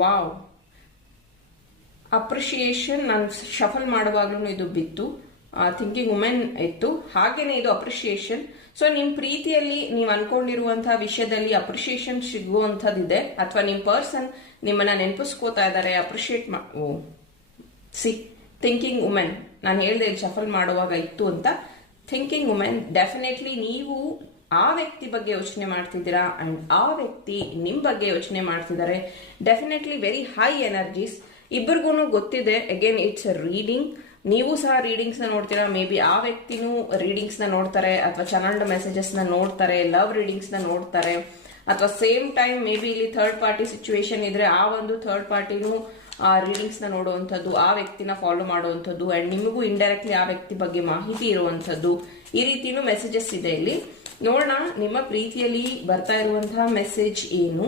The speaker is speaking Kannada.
Wow, appreciation. ನಾನು ಶಫಲ್ ಮಾಡುವಾಗ್ಲೂ ಇದು ಬಿತ್ತು, ಥಿಂಕಿಂಗ್ ವುಮೆನ್ ಇತ್ತು, ಹಾಗೇನೆ ಇದು ಅಪ್ರಿಶಿಯೇಷನ್. ಸೊ ನಿಮ್ ಪ್ರೀತಿಯಲ್ಲಿ ನೀವು ಅನ್ಕೊಂಡಿರುವಂತಹ ವಿಷಯದಲ್ಲಿ ಅಪ್ರಿಶಿಯೇಷನ್ ಸಿಗುವಂತದ್ದಿದೆ, ಅಥವಾ ನಿಮ್ ಪರ್ಸನ್ ನಿಮ್ಮನ್ನ ನೆನಪಿಸ್ಕೋತಾ ಇದ್ದಾರೆ, ಅಪ್ರಿಶಿಯೇಟ್ ಥಿಂಕಿಂಗ್ ವುಮೆನ್. ನಾನು ಹೇಳ್ದೆ ಇಲ್ಲಿ ಶಫಲ್ ಮಾಡುವಾಗ ಇತ್ತು ಅಂತ. ಥಿಂಕಿಂಗ್ ವುಮೆನ್, ಡೆಫಿನೆಟ್ಲಿ ನೀವು ಆ ವ್ಯಕ್ತಿ ಬಗ್ಗೆ ಯೋಚನೆ ಮಾಡ್ತಿದ್ದೀರಾ ಅಂಡ್ ಆ ವ್ಯಕ್ತಿ ನಿಮ್ ಬಗ್ಗೆ ಯೋಚನೆ ಮಾಡ್ತಿದ್ದಾರೆ. Definitely very high energies. ಇಬ್ಬರಿಗೂ ಗೊತ್ತಿದೆ, ಅಗೇನ್ ಇಟ್ಸ್ ಅ ರೀಡಿಂಗ್. ನೀವು ಸಹ ರೀಡಿಂಗ್ಸ್ ನ ನೋಡ್ತೀರಾ, ಮೇ ಬಿ ಆ ವ್ಯಕ್ತಿನೂ ರೀಡಿಂಗ್ಸ್ ನ ನೋಡ್ತಾರೆ, ಅಥವಾ ಚಾನಲ್ಡ್ ಮೆಸೇಜಸ್ ನ ನೋಡ್ತಾರೆ, ಲವ್ ರೀಡಿಂಗ್ಸ್ ನ ನೋಡ್ತಾರೆ, ಅಥವಾ ಸೇಮ್ ಟೈಮ್ ಮೇ ಬಿ ಇಲ್ಲಿ ಥರ್ಡ್ ಪಾರ್ಟಿ ಸಿಚುವೇಶನ್ ಇದ್ರೆ ಆ ಒಂದು ಥರ್ಡ್ ಪಾರ್ಟಿನೂ ರೀಡಿಂಗ್ಸ್ ನ ನೋಡುವಂಥದ್ದು, ಆ ವ್ಯಕ್ತಿನ ಫಾಲೋ ಮಾಡುವಂಥದ್ದು, ಅಂಡ್ ನಿಮಗೂ ಇಂಡೈರೆಕ್ಟ್ಲಿ ಆ ವ್ಯಕ್ತಿ ಬಗ್ಗೆ ಮಾಹಿತಿ ಇರುವಂಥದ್ದು, ಈ ರೀತಿನೂ ಮೆಸೇಜಸ್ ಇದೆ ಇಲ್ಲಿ. ನೋಡೋಣ ನಿಮ್ಮ ಪ್ರೀತಿಯಲ್ಲಿ ಬರ್ತಾ ಇರುವಂತಹ ಮೆಸೇಜ್ ಏನು.